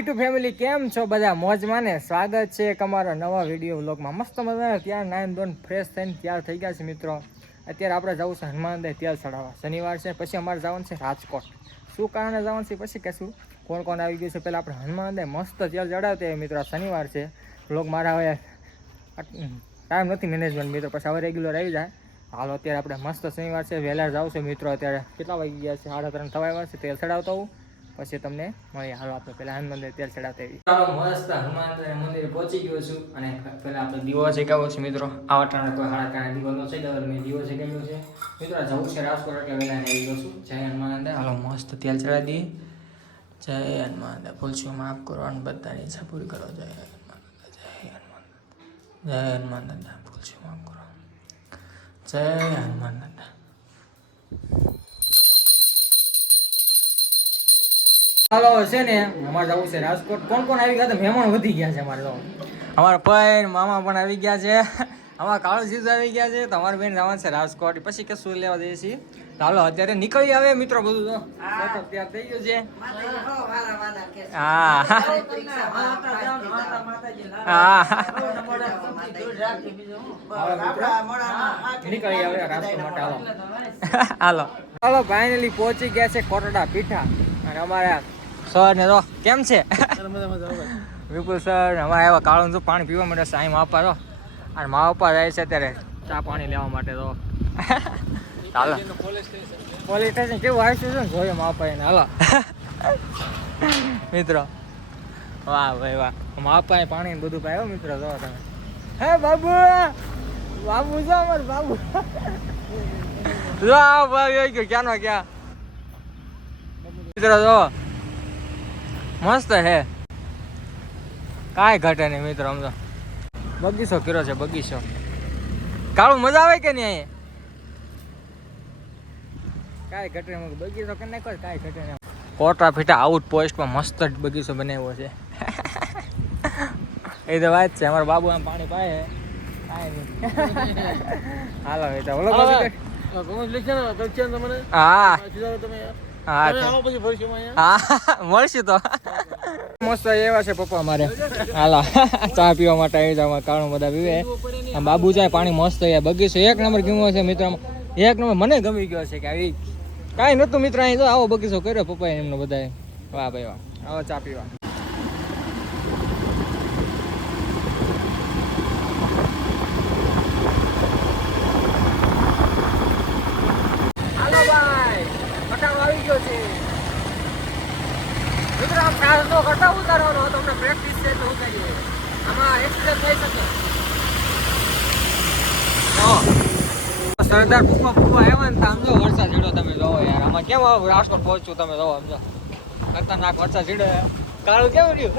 Two family કેમ છો બધા? મોજમાં ને સ્વાગત છે એક અમારા નવા વીડિયો વ્લોગમાં મસ્ત મજાના ત્યાં નાઈન ધોન ફ્રેશ થઈને તૈયાર થઈ ગયા છે મિત્રો. અત્યારે આપણે જવું છે હનુમાન દે તેલ ચડાવવા. શનિવાર છે, પછી અમારે જવાનું છે રાજકોટ. શું કારણે જવાનું છે પછી કહેશું. કોણ કોણ આવી ગયું છે? પહેલાં આપણે હનુમાન દે મસ્ત તેલ ચડાવते મિત્રો. શનિવાર છે. વ્લોગ મારા હવે ટાઈમ નથી મેનેજમેન્ટ મિત્રો. પછી હવે રેગ્યુલર આવી જાય. હાલો, અત્યારે આપણે મસ્ત શનિવાર છે. વહેલા જાવ છે મિત્રો. અત્યારે કેટલા વાગી ગયા છે? સાડા ત્રણ થવા આવ્યા છે. તેલ ચડાવતા હોઉં. પછી તમને મળીએ. હાલો, આપણે પહેલા હનુમાન મંદિર તેલ ચડાવતા આવી ચાલો, મસ્ત હનુમાન મંદિર પહોંચી ગયો છું. અને પહેલાં આપણે દીવો ચગાવ્યો છે, મિત્રો. આવા ટાણે કોઈ હાડા ટાણે દીવો નો ચગાવ્યો મેં દીવો ચગાવ્યો છે. મિત્રો જવું છે રાજકોટ એટલે વહેલા આવી ગયો છું જય હનુમાન મંદિર હાલો, મસ્ત તેલ ચડાવી દઈએ. જય હનુમાન ભૂલશું, માફ કરો, અને બધાની ઈચ્છા પૂરી કરો. જય હનુમાન જય હનુમાન જય હનુમાન દાદા ભૂલશું, માફ કરો. જય હનુમાન દાદા ચાલો છે ને, અમારે જવું છે રાજકોટ. કોણ કોણ આવી ગયા તો મહેમાન વધી ગયા છે અમારે તો. અમારા ભાઈ મામા પણ આવી ગયા છે. અમારા કાળુ સીઝ આવી ગયા છે. તમારી બેન જવાનું છે રાજકોટ. પછી કે શું લેવા જઈએ છીએ. ચાલો અત્યારે નીકળી આવે મિત્રો બધું તો. તૈયાર થઈ ગયું છે. હા. હા. નીકળી આવે રાજકોટ માટે, હાલો. હાલો ફાઇનલી પહોંચી ગયા છે કોટડા પીઠા. અને અમારા સર ને તો કેમ છે? વિપુલ સર હવે એવા કાળું છું પાણી પીવા માટે સાઈ માપા તો અને મા પપ્પા જાય છે અત્યારે ચા પાણી લેવા માટે તો. ચાલો. પોલીસ સ્ટેશન કેવું આવીશું છે ને? જોઈએ મા પપ્પા એને હાલો. મિત્રો. વાહ ભાઈ વાહ. મા પપ્પાએ પાણી બધું પાયો મિત્રો જો તમે. હે બાબુ! બાબુ જો અમાર બાબુ. જો ભાઈ આવી ક્યાંનો ક્યાં? મિત્રો જો. મસ્ત હે. કાંઈ ઘટે નહીં મિત્રો આમ તો. બગીચો કર્યો છે બગીચો. કાળું મજા આવે કે નહીં અહીંયા? કાંઈ ઘટે નહીં બગીચો કરી નાખો કાંઈ ઘટે નહીં. કોટા ફીટા આઉટ પોસ્ટમાં મસ્ત જ બગીચો બનાવ્યો છે. એ તો વાત છે અમારા બાબુ આમ પાણી પાય કાંઈ નહીં. હાલો એ તો હા. હા હા મળશે તો. મસ્ત એવા છે પપ્પા મારે હાલા ચા પીવા માટે આવી જાવ કાણું બધા પીવે. આમ બાબુ જાય પાણી મસ્ત બગીચો એક નંબર ગમ્યો છે મિત્રો. એક નંબર મને ગમી ગયો છે કે આવી. કાંઈ નતું મિત્ર અહીં તો આવો બગીચો કર્યો પપ્પાએ એમનો બધાએ. વાહ ભાઈ વાહ. આવો ચા પીવા હાલો ભાઈ કટાવ આવી ગયો છે મિત્રો કરતા ઉતારવાનો હતો અમને પ્રેક્ટિસ છે એટલે ઉતારીએ આમાં એક્સિડન્ટ થઈ શકે. સરદાર પપ્પા પપ્પા આવ્યા ને તો આમ જો વરસાદ ઝીડો તમે જોવો યાર. આમાં કેમ રાજકોટ પહોંચ્યું તમે જોવો સમજો ખતરનાક વરસાદ ઝીડો કાળું કેવું રહ્યું?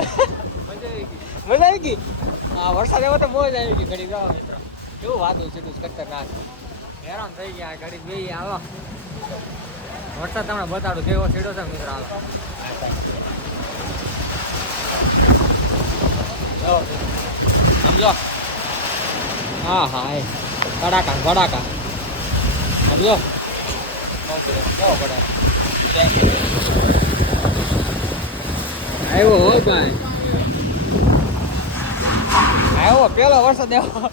મજા આવી ગઈ. હા વરસાદ એવો તો મોજ આવી ગઈ ઘડી જવા મિત્રો. કેવું વાદળું સીધું ખતરનાક. હેરાન થઈ ગયા ઘડી બે આવો. વરસાદ તમને બતાડું કેવો સીડો છે મિત્રો. જો, સમજો હા હા એ કડાકા ને ભડાકા સમજો કેવો પડે આવ્યો હો ભાઈ આવ્યો પેલો વરસાદ આવ્યો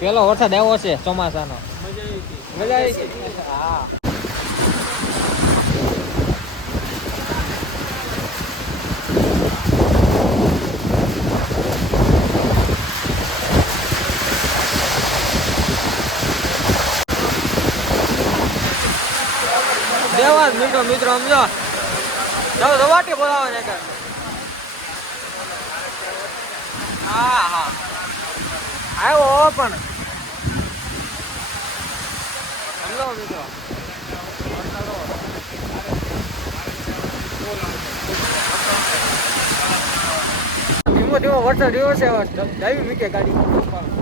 પેલો વરસાદ આવ્યો છે ચોમાસાનો મજા આવી ગઈ હા દેવા જ મિત્રો, સમજો. ચાલો રવાટી બોલાવો ને કર હા હા. આવ્યો પણ. સમજો મિત્રો. ધીમો ધીમો વરસાદ રહ્યો છે ડ્રાઈવિંગ મૂકે ગાડી.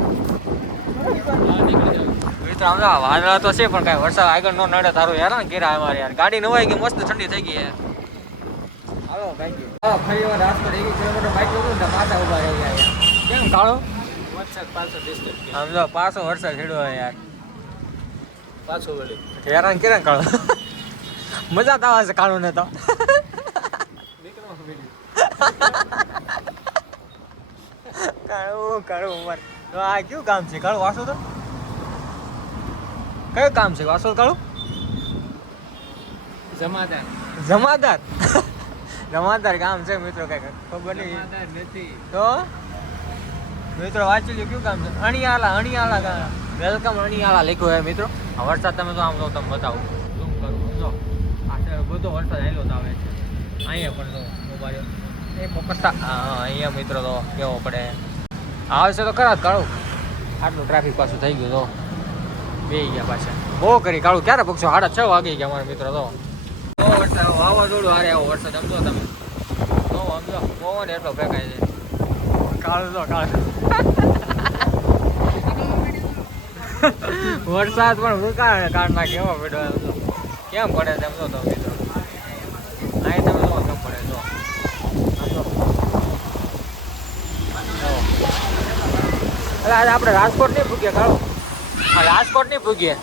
મિત્રો આમ વાદળા તો છે પણ કાંઈ વરસાદ આગળ નો નડે તારું હેરાન ઘેરા અમારે યાર. ગાડી નવાઈ ગઈ મસ્ત ઠંડી થઈ ગઈ હાલો ભાઈ. ફરી વાર રાજકોટ એવી કિલોમીટર બાઈક હતું ને પાછા ઊભા રહી ગયા કેમ કાળો? વરસાદ પાછો આમ જો પાછો વરસાદ છેડ્યો યાર. પાછો વળી. હેરાન કેરા કાળો? મજા તો આવે છે કાળું ને તો કાળું કાળું ઉમર. તો આ કયું કામ છે? કાળું વાસો તો? કયું કામ છે વાસો કાળું? જમાદાર. જમાદાર. જમાદાર કામ છે મિત્રો કઈ ખબર નહીં. નથી. તો? મિત્રો વાંચી લ્યો કયું કામ છે? અણિયાલા અણિયાલા કામ વેલકમ અણિયાલા લખ્યું હે મિત્રો. આ વરસાદ તમે તો આમ તો તમે બતાવો. શું કરું? જો આ બધો વરસાદ આવેલો તો આવે છે. અહીંયા પણ તો મોબાઈલ. એ પપ્પા અહીંયા મિત્રો તો કેવો પડે. આવશે તો ખરા કાળું. આટલું ટ્રાફિક પાછું થઈ ગયું તો. બે ગયા પાછા. બહુ કરી કાળું. ક્યારે પક્ષો સાડા છ વાગી ગયા મારા મિત્રો તો. બહુ વરસાદ વાવાઝોડું હારે આવો વરસાદ સમજો તમે. તો સમજો. પવન એટલો ફેંકાય છે. કાળું તો કાળું. વરસાદ પણ કાઢ નાખે એવો પડ્યો કેમ પડે તેમ તો તમે મિત્રો અહીં તમે જો કેમ પડે જો આમ જો. જો. આજે આપણે રાજકોટ નહીં ભૂગીએ કાળો. રાજકોટ નહીં ભૂગીએ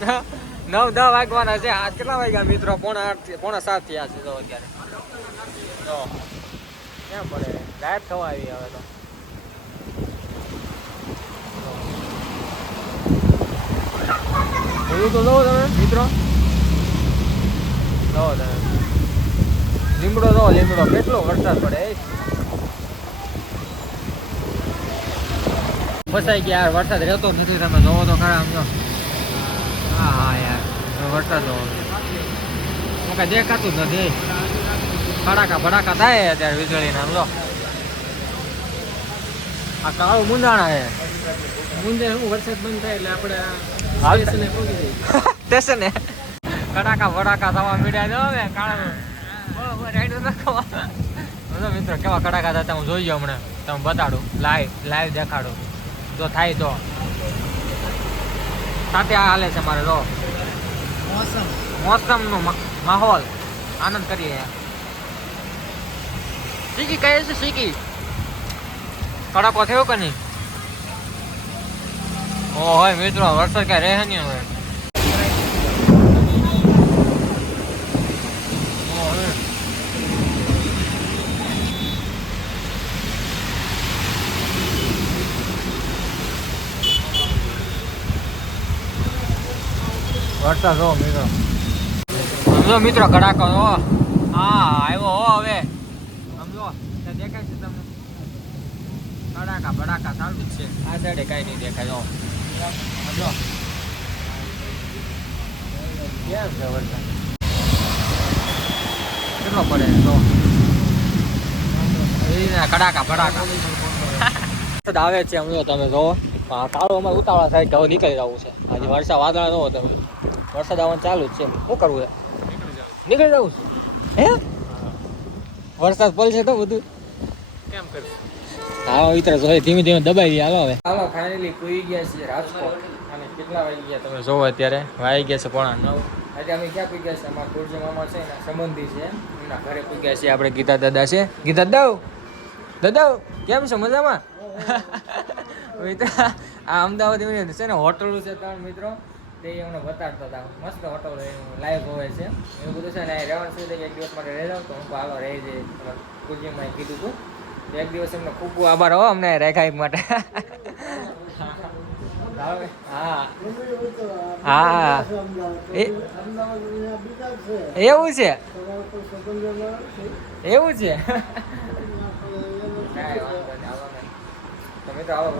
નવ દસ વાગવાના છે. આજ કેટલા વાગ્યા મિત્રો? પોણા આઠ થી- પોણા સાત થયા છે તો અત્યારે. તો કેમ પડે? ગાયબ થવા આવી હવે તો. એવું તો જોવો તમે મિત્રો. જોવો તમે. લીમડો જોવો લીમડો. કેટલો વરસાદ પડે ફસાઈ ગયા યાર વરસાદ રહેતો નથી તમે જોવો તો ખરા સમજો. હા હા યાર વરસાદ જોવો. કાંઈ દેખાતું જ નથી. ફડાકા ભડાકા થાય અત્યારે વીજળીના સમજો. આ કાળું મુંદાણા છે. મુંદે હું વરસાદ બંધ થાય એટલે આપણે સ્ટેશને પહોંચી જઈએ. સ્ટેશન? ને કડાકા ભડાકા થવા મીડ્યા જો ને કાળા રાઈડ મિત્રો કેવા કડાકા થતા હું જોઈ ગયો હમણાં. તમે બતાડું લાઈવ લાઈવ દેખાડું. જો થાય તો. સાથે આ હાલે છે મારે જો મોસમ. મોસમનો માહોલ. આનંદ કરીએ. શીખી કહે છે શીખી કડાકો થયો કે નહીં? ઓ હોય મિત્રો વરસાદ ક્યાં રહે નહીં હવે ઓ હવે. વરસાદ જો મિત્રો? સમજો મિત્રો કડાકો જો હા, આવ્યો હો હવે. સમજો દેખાય છે તમને? કડાકા બડાકા ચાલુ જ છે. આ સાઈડે કાંઈ નહીં દેખાય જો સમજો? કેમ છે વરસાદ કેટલો પડે જો કડાકા બડાકા આવે છે, સમજો તમે, જો. કાળો અમારે ઉતાવળા સાઈડ હવે નીકળી જવું છે. આજે વરસાદ વાદળા નો તમે વરસાદ આવવાનું ચાલુ જ છે. શું કરવું નીકળી જવું છે? હે? વરસાદ પડશે તો બધું. કેમ કરશું? હાલો મિત્ર જોઈએ ધીમે ધીમે દબાઈ ગયા હાલો હવે. હાલો ફાઇનલી પૂરી ગયા છીએ રાજકોટ. અને કેટલા વાગી ગયા તમે જોવો અત્યારે? વાગી ગયા છે પોણા નવ. આજે અમે ક્યાં પૂગ્યા છે? અમારા કુરજી મામા છે એના સંબંધી છે. એમના ઘરે પૂગ્યા છીએ આપણે ગીતા દાદા છે. ગીતા દાદા દાદા કેમ છો? મજામાં? મિત્ર આ અમદાવાદ છે ને હોટલો છે ત્રણ મિત્રો. તે અમને બતાડતા હતા. મસ્ત હોટલ લાઈવ હોય છે. એવું બધું છે ને રહેવાનું સુવિધા એક દિવસ માટે રહી જાઉં તો હું આગળ રહી જઈ કુજીમાં કીધું હતું એક દિવસ એમને ખૂબ ખૂબ આભાર હો અમને રેખા એક માટે હા. હા. એવું છે? એવું છે કાંઈ વાંધો નહીં, હાલો ને. તો આવા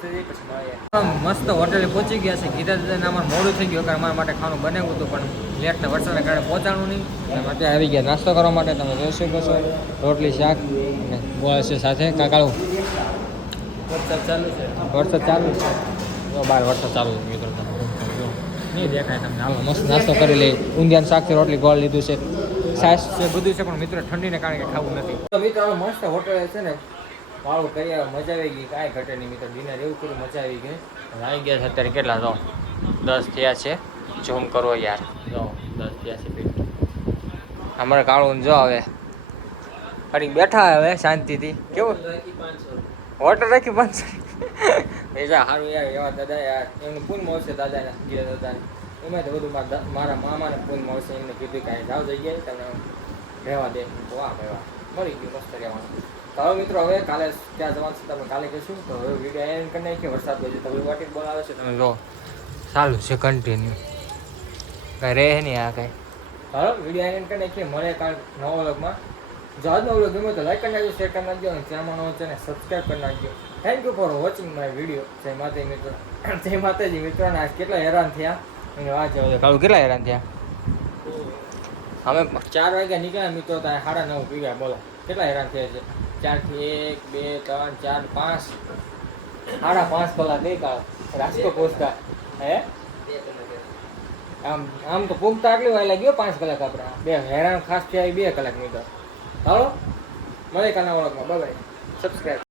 થઈ જઈએ પછી મળીએ. મસ્ત હોટેલે પહોંચી ગયા છે. ગીધા દીધા અમારે મોડું થઈ ગયું કારણ અમારા માટે ખાવાનું બનાવ્યું હતું પણ લેટના વરસાદના કારણે પહોંચાડું નહીં. અને અત્યારે આવી ગયા. નાસ્તો કરવા માટે તમે જોઈ શકો છો. રોટલી શાક અને ગોળ છે સાથે. કાકાળું વરસાદ ચાલુ છે. વરસાદ ચાલુ છે. બાર વરસાદ ચાલુ છે મિત્રો. નહીં દેખાય તમને. હાલો મસ્ત નાસ્તો કરી લઈ ઊંધિયાનું શાકથી રોટલી ગોળ લીધું છે. સાસ છે બધું છે પણ મિત્રો ઠંડીને કારણે ખાવું નથી. મિત્રો મસ્ત હોટલ છે ને વાળું કરી મજા આવી ગઈ કાંઈ ઘટે નહીં. મિત્રો ડિનર એવું કર્યું મજા આવી ગઈ. આવી ગયા છે અત્યારે કેટલા? જો દસ થયા છે. ઝૂમ કરો યાર. જો દસ થયા છે અમારે કાળું જો હવે. ફરી બેઠા હવે શાંતિથી. કેવું? વોટર હોટલ રાખી પાંચસો? પૈસા સારું યાર એવા દાદા યાર. એમનું પૂન મળશે દાદાને ગીરા દાદાને. એમાં તો બધું મારા મારા મામાને પૂન મળશે. એમને કીધું કાંઈ જાવ જઈએ તમે રહેવા દે. વાહ ભાઈ વાહ. મળી ગયું મસ્ત રહેવાનું. તો મિત્રો હવે કાલે ત્યાં જવાનું છે તમે કાલે કહેશું? તો હવે વીડિયો એન્ડ કરી નાખીએ વરસાદ પછી તમે વાટી બોલાવે છે તમે જો. ચાલુ છે કન્ટિન્યુ કાંઈ રહે નહીં આ કાંઈ. ચાલો વીડિયો એન્ડ કરી નાખીએ મળે કાલ નવો વ્લોગમાં. જો આજનો વ્લોગ ગમ્યો તો લાઈક કરી નાખજો શેર કરી નાખજો અને ચેનલમાં નવો છે ને સબસ્ક્રાઈબ કરી નાખજો. Thank you for watching my video જય માતાજી મિત્રો. જય માતાજી મિત્રોને આજ કેટલા હેરાન થયા? અને વાત કાળું કેટલા હેરાન થયા? અમે ચાર વાગ્યા નીકળ્યા મિત્રો ત્યાં સાડા નવ પી ગયા બોલો. કેટલા હેરાન થયા છે? ચારથી એક, બે, ત્રણ, ચાર, પાંચ. સાડા પાંચ કલાક નહીં કાળ રાસ્તો પહોંચતા હે? આમ આમ તો પૂગતા આટલી વાર લાગ્યો પાંચ કલાક આપણે. બે હેરાન ખાસ થયા બે કલાક નીકળ. હાલો? મળે કાના ઓળખમાં બાય સબસ્ક્રાઈબ